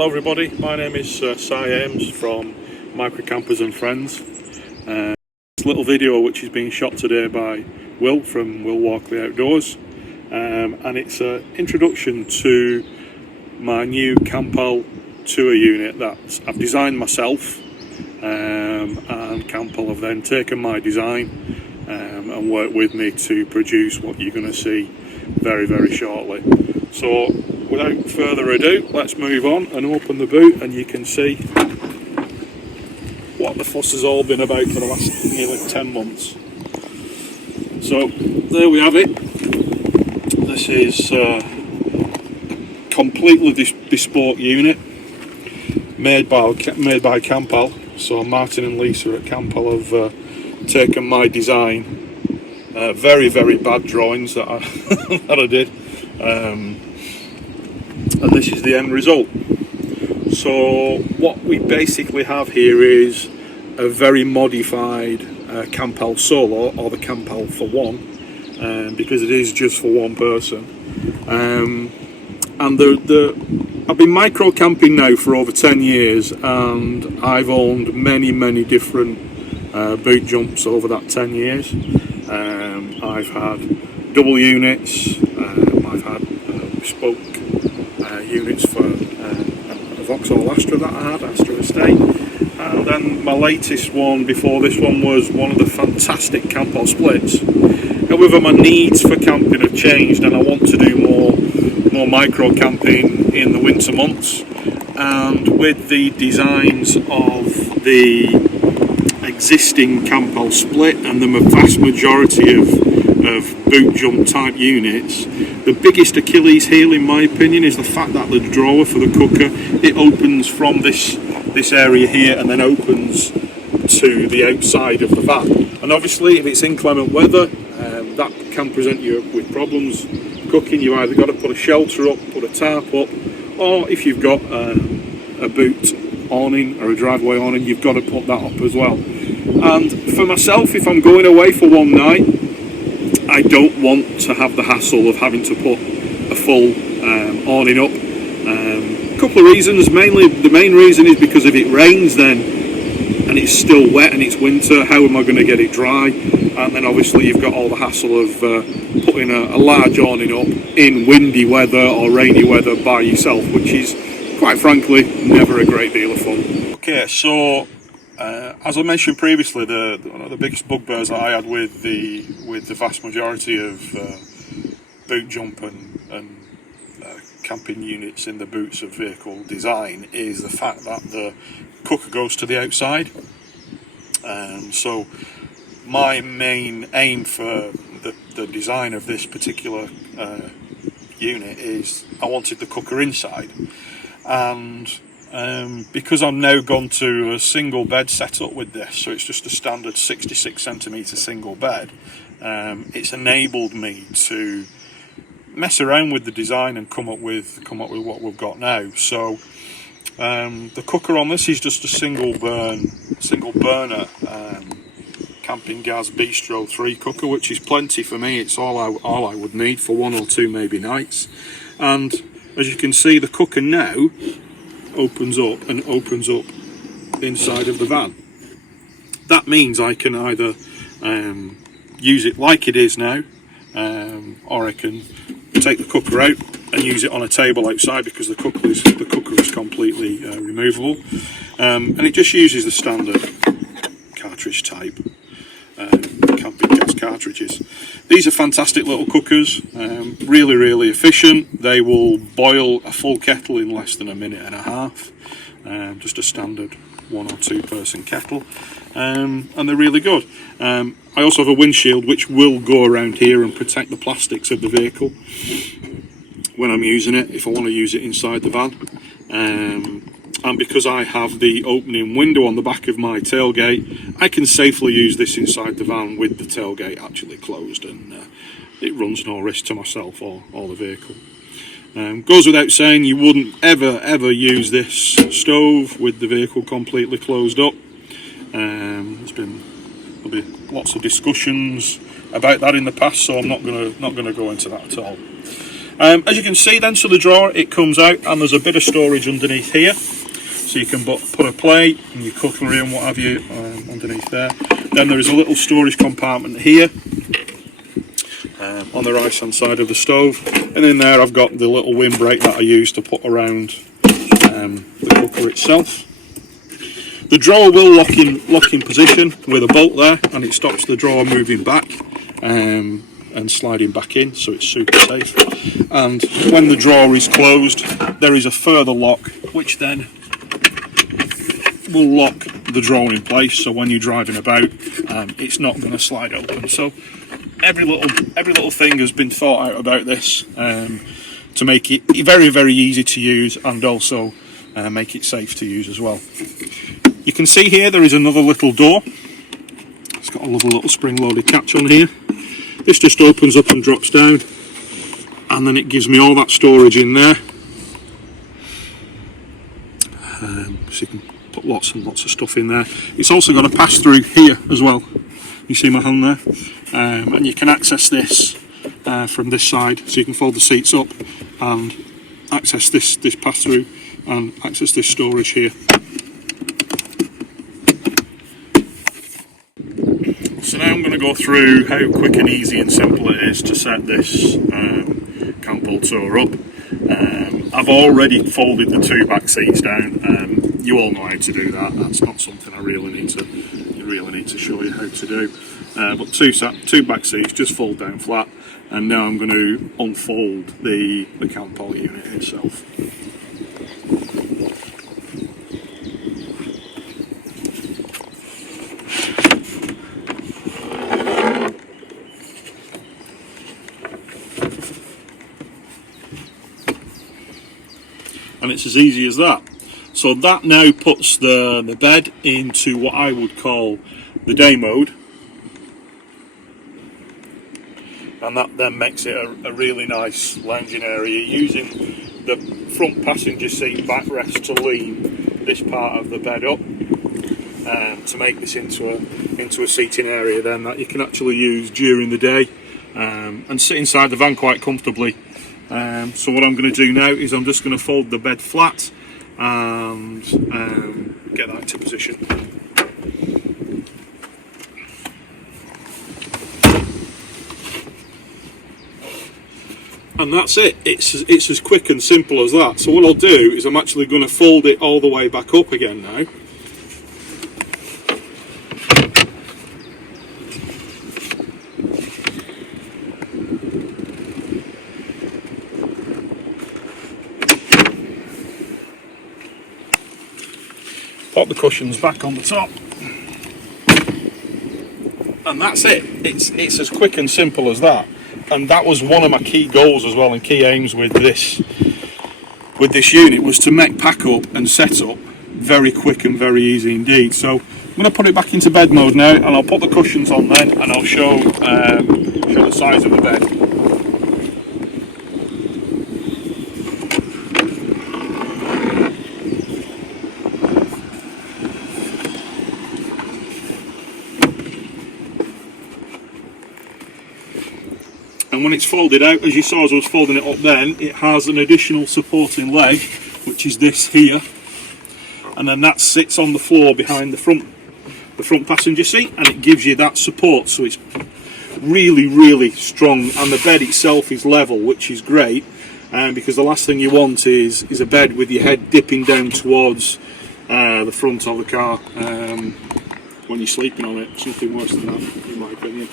Hello everybody, my name is Si Ames from Micro Campers and Friends. This little video which is being shot today by Will from Will Walkley Outdoors, and it's an introduction to my new Campal tour unit that I've designed myself, and Campal have then taken my design and worked with me to produce what you're going to see very, very shortly. So without further ado, let's move on and open the boot, and you can see what the fuss has all been about for the last nearly 10 months. So there we have it. This is a completely bespoke unit made by Campal. So Martin and Lisa at Campal have taken my design, very, very bad drawings that I did, and this is the end result. So what we basically have here is a very modified Campal Solo, or the Campal for one, because it is just for one person. And I've been micro camping now for over 10 years, and I've owned many different boot jumps over that 10 years. I've had double units, I've had bespoke units for a Vauxhall Astra that I had, Astra Estate, and then my latest one before this one was one of the fantastic Campal splits. However, my needs for camping have changed, and I want to do more micro camping in the winter months, and with the designs of the existing Campal split and the vast majority of boot jump type units, the biggest Achilles heel in my opinion is the fact that the drawer for the cooker, it opens from this area here and then opens to the outside of the van, and obviously if it's inclement weather, that can present you with problems cooking. You either got to put a shelter up, put a tarp up, or if you've got a boot awning or a driveway awning, you've got to put that up as well. And for myself, if I'm going away for one night, I don't want to have the hassle of having to put a full awning up. A couple of reasons. Mainly, the main reason is because if it rains then and it's still wet and it's winter, how am I going to get it dry? And then obviously you've got all the hassle of putting a large awning up in windy weather or rainy weather by yourself, which is, quite frankly, never a great deal of fun. Okay, so as I mentioned previously, one of the biggest bugbears that I had with the vast majority of boot jump and camping units in the boots of vehicle design is the fact that the cooker goes to the outside. So my main aim for the design of this particular unit is I wanted the cooker inside, and because I'm now gone to a single bed setup with this, so it's just a standard 66cm single bed, it's enabled me to mess around with the design and come up with what we've got now. So the cooker on this is just a single burner camping gas Bistro 3 cooker, which is plenty for me. It's all I would need for one or two maybe nights. And as you can see, the cooker now opens up inside of the van. That means I can either use it like it is now, or I can take the cooker out and use it on a table outside, because the cooker is completely removable, and it just uses the standard cartridge type camping gas cartridges. These are fantastic little cookers, really efficient. They will boil a full kettle in less than a minute and a half, just a standard 1 or 2 person kettle, and they're really good. I also have a windshield which will go around here and protect the plastics of the vehicle when I'm using it, if I want to use it inside the van. And because I have the opening window on the back of my tailgate, I can safely use this inside the van with the tailgate actually closed, and it runs no risk to myself or the vehicle. Goes without saying, you wouldn't ever use this stove with the vehicle completely closed up. There'll be lots of discussions about that in the past, so I'm not gonna go into that at all. As you can see then, so the drawer, it comes out and there's a bit of storage underneath here. So you can put a plate and your cutlery and what have you underneath there. Then there is a little storage compartment here on the right hand side of the stove. And in there I've got the little windbreak that I use to put around the cooker itself. The drawer will lock in position with a bolt there, and it stops the drawer moving back and sliding back in, so it's super safe. And when the drawer is closed, there is a further lock which then will lock the drawer in place, so when you're driving about it's not going to slide open. So every little thing has been thought out about this to make it very, very easy to use, and also make it safe to use as well. You can see here there is another little door. It's got a lovely little spring-loaded catch on here. This just opens up and drops down, and then it gives me all that storage in there. So you can put lots and lots of stuff in there. It's also got a pass-through here as well. You see my hand there? And you can access this from this side, so you can fold the seats up and access this pass-through and access this storage here. So now I'm going to go through how quick and easy and simple it is to set this Campal tour up. I've already folded the two back seats down. You all know how to do that. That's not something I really need to show you how to do. But two back seats just fold down flat, and now I'm going to unfold the Campal unit itself. And it's as easy as that. So that now puts the bed into what I would call the day mode, and that then makes it a really nice lounging area, using the front passenger seat backrest to lean this part of the bed up to make this into a seating area then that you can actually use during the day and sit inside the van quite comfortably. So what I'm going to do now is I'm just going to fold the bed flat and get that into position. And that's it. It's as quick and simple as that. So what I'll do is I'm actually going to fold it all the way back up again now. Pop the cushions back on the top, and that's it. It's as quick and simple as that. And that was one of my key goals as well, and key aims with this unit, was to make pack up and set up very quick and very easy indeed. So I'm going to put it back into bed mode now, and I'll put the cushions on then, and I'll show the size of the bed. And when it's folded out, as you saw as I was folding it up then, it has an additional supporting leg, which is this here, and then that sits on the floor behind the front passenger seat, and it gives you that support, so it's really, really strong, and the bed itself is level, which is great, because the last thing you want is a bed with your head dipping down towards the front of the car when you're sleeping on it. Something worse than that, in my opinion.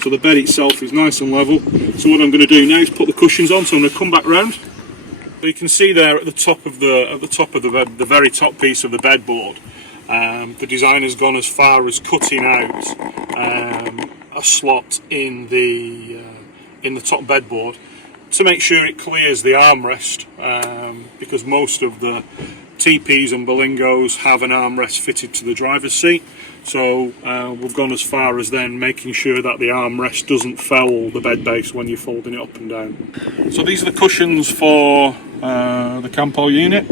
So the bed itself is nice and level. So what I'm going to do now is put the cushions on. So I'm going to come back round. So you can see there at the top of the bed, the very top piece of the bedboard, the designer's gone as far as cutting out a slot in the top bedboard to make sure it clears the armrest, because most of the TPs and Berlingos have an armrest fitted to the driver's seat. So we've gone as far as then making sure that the armrest doesn't foul the bed base when you're folding it up and down. So these are the cushions for the Campal unit.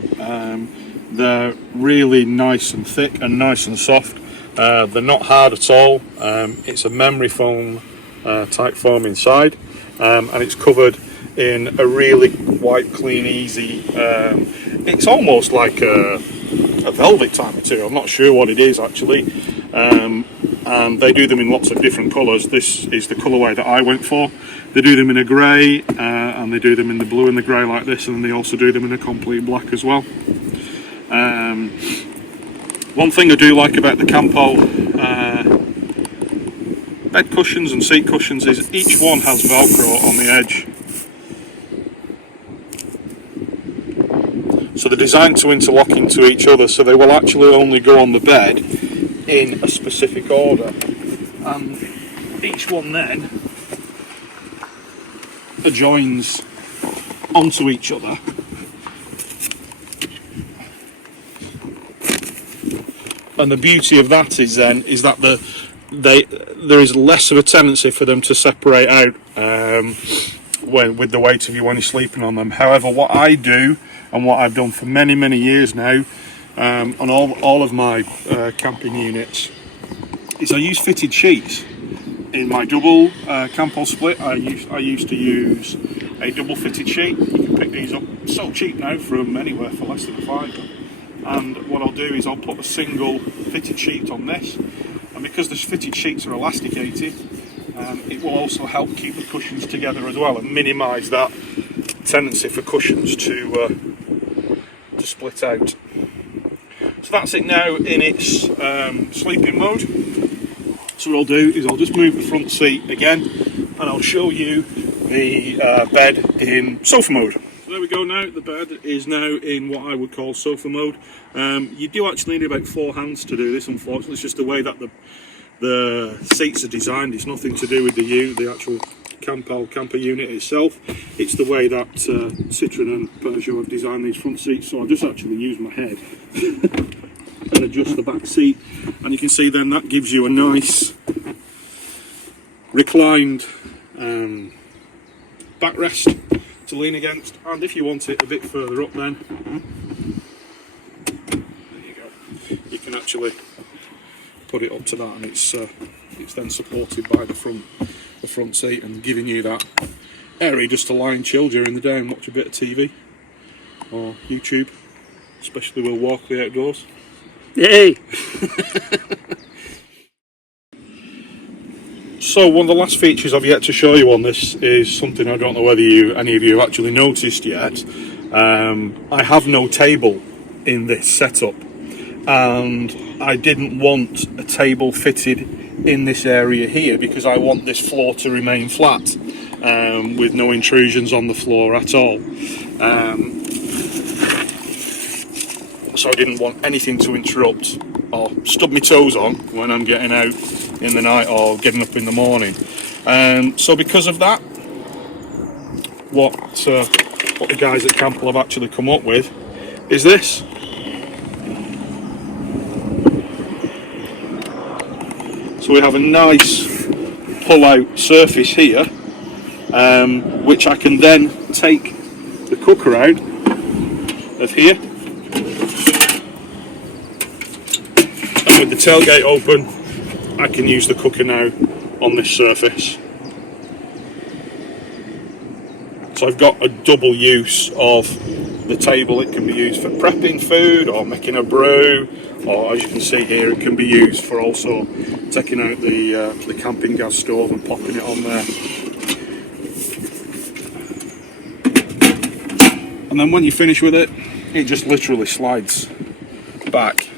They're really nice and thick and nice and soft. They're not hard at all. It's a memory foam type foam inside, and it's covered in a really quite clean, easy. It's almost like a velvet type material. I'm not sure what it is actually. And they do them in lots of different colours. This is the colourway that I went for. They do them in a grey, and they do them in the blue and the grey like this, and they also do them in a complete black as well. One thing I do like about the Campal bed cushions and seat cushions is each one has Velcro on the edge. So they're designed to interlock into each other, so they will actually only go on the bed in a specific order. And each one then adjoins onto each other. And the beauty of that is that there is less of a tendency for them to separate out with the weight of you when you're sleeping on them. However, what I do, and what I've done for many years now, on all of my camping units, is I use fitted sheets. In my double Campal split, I used to use a double fitted sheet. You can pick these up so cheap now from anywhere for less than a £5. And what I'll do is I'll put a single fitted sheet on this, and because the fitted sheets are elasticated, it will also help keep the cushions together as well and minimise that tendency for cushions to split out. So that's it now in its sleeping mode. So what I'll do is I'll just move the front seat again, and I'll show you the bed in sofa mode. So there we go now, the bed is now in what I would call sofa mode. You do actually need about 4 hands to do this, unfortunately. It's just the way that the seats are designed. It's nothing to do with the actual Campal camper unit itself. It's the way that Citroen and Peugeot have designed these front seats. So I'll just actually use my head and adjust the back seat, and you can see then that gives you a nice reclined backrest to lean against, and if you want it a bit further up, then there you go, you can actually put it up to that, and it's then supported by the front seat and giving you that area just to lie and chill during the day and watch a bit of TV or YouTube, especially we'll walk the outdoors. Yay! So one of the last features I've yet to show you on this is something I don't know whether any of you have actually noticed yet. I have no table in this setup, and I didn't want a table fitted in this area here because I want this floor to remain flat with no intrusions on the floor at all. So I didn't want anything to interrupt or stub my toes on when I'm getting out in the night or getting up in the morning. So because of that, what the guys at Campal have actually come up with is this. So we have a nice pull-out surface here, which I can then take the cooker out of here. With the tailgate open, I can use the cooker now on this surface. So I've got a double use of the table. It can be used for prepping food or making a brew, or as you can see here, it can be used for also taking out the camping gas stove and popping it on there. And then when you finish with it, it just literally slides back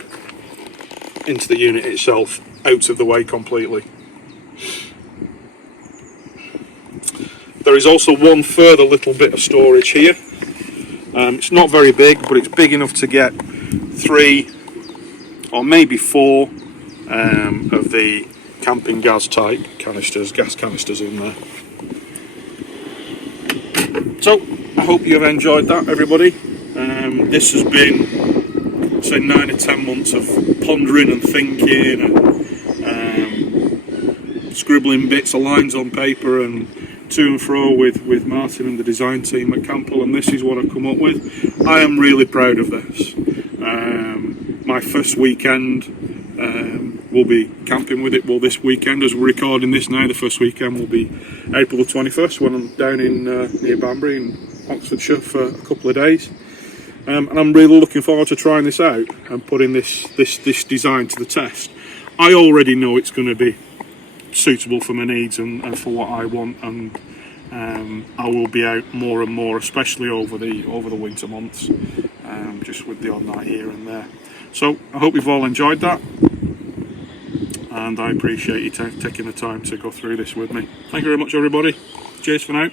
into the unit itself, out of the way completely. There is also one further little bit of storage here. It's not very big, but it's big enough to get 3 or maybe 4 of the camping gas type gas canisters in there. So I hope you have enjoyed that, everybody. This has been, say, 9 or 10 months of pondering and thinking and scribbling bits of lines on paper and to and fro with Martin and the design team at Campal, and this is what I've come up with. I am really proud of this. My first weekend we'll be camping with it. Well, this weekend, as we're recording this now, the first weekend will be April the 21st, when I'm down in near Banbury in Oxfordshire for a couple of days. And I'm really looking forward to trying this out and putting this design to the test. I already know it's going to be suitable for my needs and for what I want, and I will be out more and more, especially over the winter months, just with the odd night here and there. So I hope you've all enjoyed that, and I appreciate you taking the time to go through this with me. Thank you very much, everybody. Cheers for now.